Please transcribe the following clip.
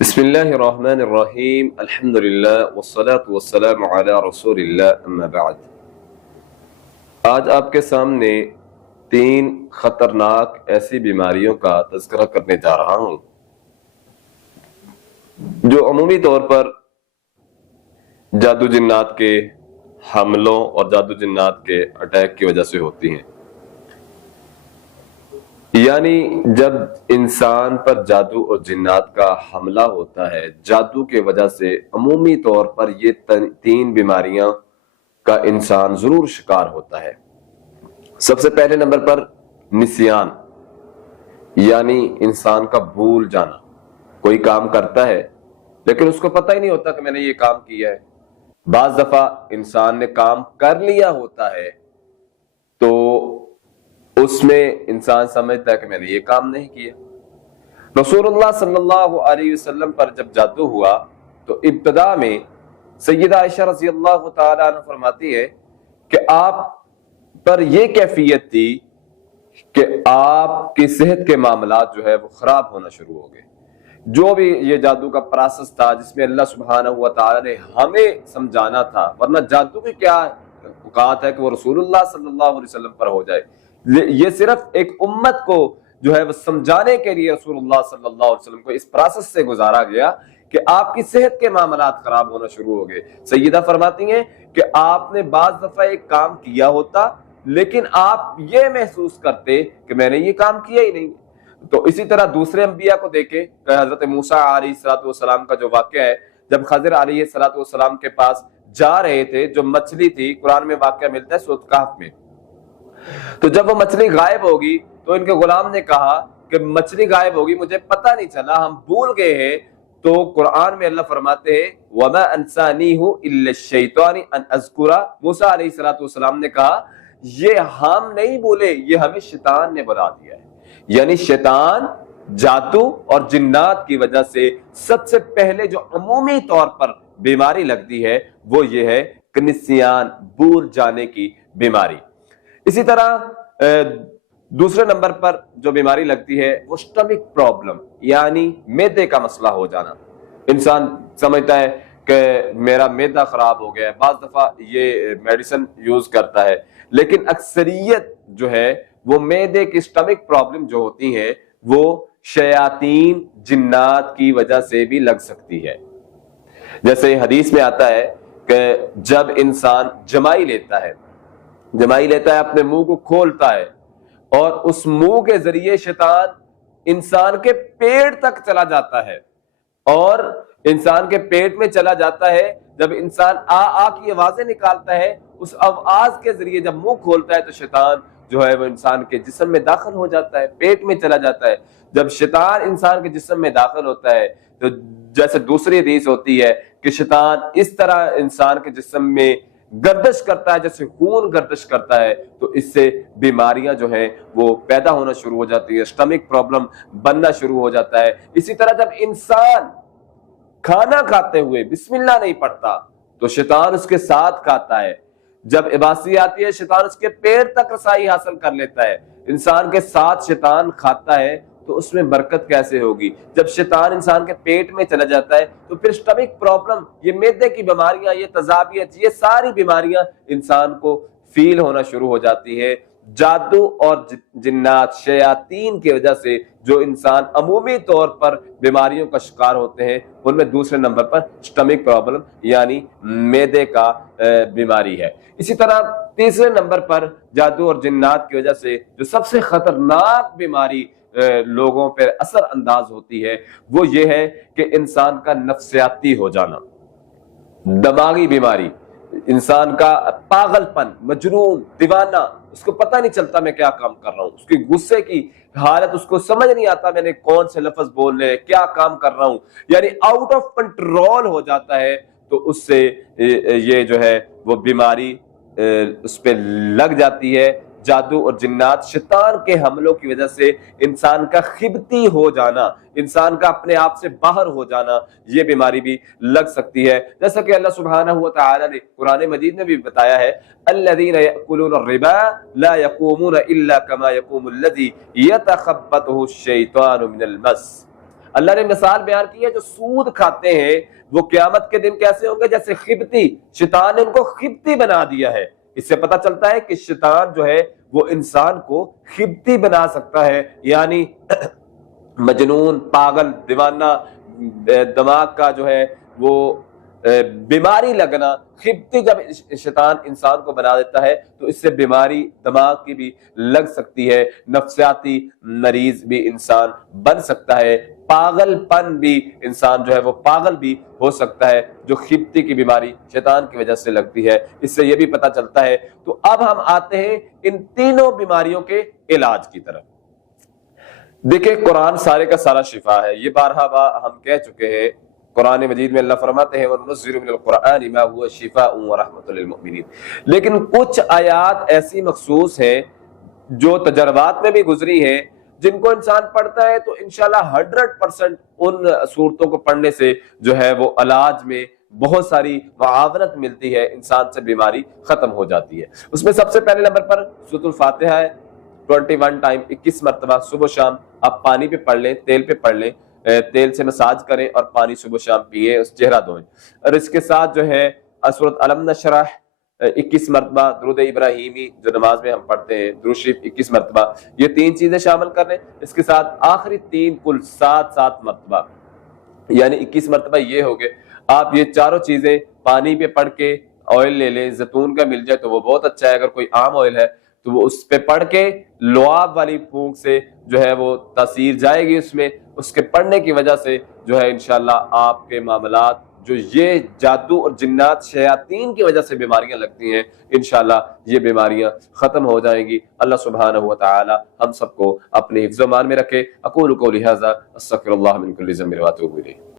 بسم اللہ الرحمن الرحیم الحمدللہ والصلاة والسلام علی رسول اللہ اما بعد۔ آج آپ کے سامنے 3 خطرناک ایسی بیماریوں کا تذکرہ کرنے جا رہا ہوں جو عمومی طور پر جادو جنات کے حملوں اور جادو جنات کے اٹیک کی وجہ سے ہوتی ہیں۔ یعنی جب انسان پر جادو اور جنات کا حملہ ہوتا ہے، جادو کی وجہ سے عمومی طور پر یہ 3 بیماریاں کا انسان ضرور شکار ہوتا ہے۔ سب سے پہلے نمبر پر نسیان، یعنی انسان کا بھول جانا۔ کوئی کام کرتا ہے لیکن اس کو پتہ ہی نہیں ہوتا کہ میں نے یہ کام کیا ہے۔ بعض دفعہ انسان نے کام کر لیا ہوتا ہے تو اس میں انسان سمجھتا ہے کہ میں نے یہ کام نہیں کیا۔ رسول اللہ صلی اللہ علیہ وسلم پر جب جادو ہوا تو ابتدا میں سیدہ عائشہ رضی اللہ تعالیٰ عنہ فرماتی ہے کہ آپ پر یہ کیفیت تھی کہ آپ کی صحت کے معاملات جو ہے وہ خراب ہونا شروع ہو گئے۔ جو بھی یہ جادو کا پروسیس تھا جس میں اللہ سبحانہ و تعالیٰ نے ہمیں سمجھانا تھا، ورنہ جادو کی کیا اوقات ہے کہ وہ رسول اللہ صلی اللہ علیہ وسلم پر ہو جائے۔ یہ صرف ایک امت کو جو ہے وہ سمجھانے کے لیے رسول اللہ صلی اللہ علیہ وسلم کو اس پروسیس سے گزارا گیا کہ آپ کی صحت کے معاملات خراب ہونا شروع ہو گئے۔ سیدہ فرماتی ہیں کہ آپ نے بعض دفعہ ایک کام کیا ہوتا لیکن آپ یہ محسوس کرتے کہ میں نے یہ کام کیا ہی نہیں۔ تو اسی طرح دوسرے انبیاء کو دیکھیں کہ حضرت موسیٰ علیہ السلام کا جو واقعہ ہے، جب خضر علیہ السلام کے پاس جا رہے تھے، جو مچھلی تھی، قرآن میں واقعہ ملتا ہے سورۃ کہف میں، تو جب وہ مچھلی غائب ہوگی تو ان کے غلام نے کہا کہ مچھلی غائب ہوگی، مجھے پتہ نہیں چلا، ہم بھول گئے ہیں۔ تو قرآن میں اللہ فرماتے ہیں وَمَا أَنسَانِيهُ إِلَّا الشَّيْطَانِ أَنْ أَذْكُرَ۔ موسیٰ علیہ السلام نے کہا یہ ہم نہیں بولے، یہ ہمیں شیطان نے بلا دیا ہے۔ یعنی شیطان جادو اور جنات کی وجہ سے سب سے پہلے جو عمومی طور پر بیماری لگتی ہے وہ یہ ہے کہ نسیان، بھول جانے کی بیماری۔ اسی طرح دوسرے نمبر پر جو بیماری لگتی ہے وہ سٹمک پرابلم، یعنی معدے کا مسئلہ ہو جانا۔ انسان سمجھتا ہے کہ میرا معدہ خراب ہو گیا ہے، بعض دفعہ یہ میڈیسن یوز کرتا ہے، لیکن اکثریت جو ہے وہ معدے کی سٹمک پرابلم جو ہوتی ہیں وہ شیاطین جنات کی وجہ سے بھی لگ سکتی ہے۔ جیسے حدیث میں آتا ہے کہ جب انسان جمائی لیتا ہے اپنے منہ کو کھولتا ہے اور اس منہ کے ذریعے شیطان انسان کے پیٹ تک چلا جاتا ہے، اور انسان کے پیٹ میں چلا جاتا ہے۔ جب انسان آ کی آوازیں نکالتا ہے، اس آواز کے ذریعے جب منہ کھولتا ہے تو شیطان جو ہے وہ انسان کے جسم میں داخل ہو جاتا ہے، پیٹ میں چلا جاتا ہے۔ جب شیطان انسان کے جسم میں داخل ہوتا ہے تو جیسے دوسری حدیث ہوتی ہے کہ شیطان اس طرح انسان کے جسم میں گردش کرتا ہے جیسے خون گردش کرتا ہے، تو اس سے بیماریاں جو ہیں وہ پیدا ہونا شروع ہو جاتی ہے، سٹمک پرابلم بننا شروع ہو جاتا ہے۔ اسی طرح جب انسان کھانا کھاتے ہوئے بسم اللہ نہیں پڑھتا تو شیطان اس کے ساتھ کھاتا ہے۔ جب عباسی آتی ہے شیطان اس کے پیر تک رسائی حاصل کر لیتا ہے۔ انسان کے ساتھ شیطان کھاتا ہے تو اس میں برکت کیسے ہوگی؟ جب شیطان انسان کے پیٹ میں چلا جاتا ہے تو پھر سٹمک پرابلم، یہ معدے کی بیماریاں، یہ تذابیت، یہ ساری بیماریاں انسان کو فیل ہونا شروع ہو جاتی ہے۔ جادو اور جنات، شیاطین کی وجہ سے جو انسان عمومی طور پر بیماریوں کا شکار ہوتے ہیں ان میں دوسرے نمبر پر سٹمک پرابلم یعنی معدے کا بیماری ہے۔ اسی طرح تیسرے نمبر پر جادو اور جنات کی وجہ سے جو سب سے خطرناک بیماری لوگوں پر اثر انداز ہوتی ہے وہ یہ ہے کہ انسان کا نفسیاتی ہو جانا، دماغی بیماری، انسان کا پاگل پن، مجنون، دیوانہ، اس کو پتہ نہیں چلتا میں کیا کام کر رہا ہوں، اس کی غصے کی حالت اس کو سمجھ نہیں آتا میں نے کون سے لفظ بول رہے، کیا کام کر رہا ہوں، یعنی آؤٹ آف کنٹرول ہو جاتا ہے۔ تو اس سے یہ جو ہے وہ بیماری اس پہ لگ جاتی ہے۔ جادو اور جنات، شیطان کے حملوں کی وجہ سے انسان کا خبتی ہو جانا، انسان کا اپنے آپ سے باہر ہو جانا، یہ بیماری بھی لگ سکتی ہے۔ جیسا کہ اللہ سبحانہ و تعالی نے قرآن مجید میں بھی بتایا ہے الذین یأکلون الربا لا یقومون الا کما یقوم الذی یتخبطہ الشیطان من المس۔ اللہ نے مثال بیان کی ہے جو سود کھاتے ہیں وہ قیامت کے دن کیسے ہوں گے؟ جیسے خبتی، شیطان نے ان کو خبتی بنا دیا ہے۔ اس سے پتہ چلتا ہے کہ شیطان جو ہے وہ انسان کو خبتی بنا سکتا ہے، یعنی مجنون، پاگل، دیوانہ، دماغ کا جو ہے وہ بیماری لگنا۔ خبتی جب شیطان انسان کو بنا دیتا ہے تو اس سے بیماری دماغ کی بھی لگ سکتی ہے، نفسیاتی مریض بھی انسان بن سکتا ہے، پاگل پن بھی انسان جو ہے وہ پاگل بھی ہو سکتا ہے، جو خبتی کی بیماری شیطان کی وجہ سے لگتی ہے۔ اس سے یہ بھی پتہ چلتا ہے۔ تو اب ہم آتے ہیں ان تینوں بیماریوں کے علاج کی طرف۔ دیکھیں قرآن سارے کا سارا شفا ہے، یہ بارہا ہم کہہ چکے ہیں۔ قرآن مجید میں اللہ فرماتے ہیں وَنُنَزِّلُ مِنَ الْقُرْآنِ مَا هُوَ شِفَاءٌ وَرَحْمَةٌ لِلْمُؤْمِنِينَ، لیکن کچھ آیات ایسی مخصوص ہیں جو تجربات میں بھی گزری ہیں، جن کو انسان پڑھتا ہے تو انشاءاللہ 100% ان صورتوں کو پڑھنے سے جو ہے وہ علاج میں بہت ساری معاونت ملتی ہے، انسان سے بیماری ختم ہو جاتی ہے۔ اس میں سب سے پہلے نمبر پر سورۃ الفاتحہ ہے، 21 ٹائم 21 مرتبہ صبح و شام آپ پانی پہ پڑھ لیں، تیل پہ پڑھ لیں، تیل سے مساج کریں اور پانی صبح و شام پیئے، اس چہرہ دھوئیں، اور اس کے ساتھ جو ہے سورۃ علم نشرح 21 مرتبہ، درود ابراہیمی جو نماز میں ہم پڑھتے ہیں، درود شریف 21 مرتبہ، یہ 3 چیزیں شامل کر لیں۔ اس کے ساتھ آخری 3 کل 7 مرتبہ، یعنی 21 مرتبہ یہ ہو گئے۔ آپ یہ چاروں چیزیں پانی پہ پڑھ کے، آئل لے لیں، زیتون کا مل جائے تو وہ بہت اچھا ہے، اگر کوئی عام آئل ہے تو وہ اس پہ پڑھ کے لعاب والی پھونک سے جو ہے وہ تاثیر جائے گی اس میں، اس کے پڑھنے کی وجہ سے جو ہے انشاءاللہ آپ کے معاملات جو یہ جادو اور جنات شیاطین کی وجہ سے بیماریاں لگتی ہیں، انشاءاللہ یہ بیماریاں ختم ہو جائیں گی۔ اللہ سبحانہ و تعالی ہم سب کو اپنے حفظ و امان میں رکھے۔ اقول قولی ھذا استغفر اللہ من کل ذنب واتوب الیہ۔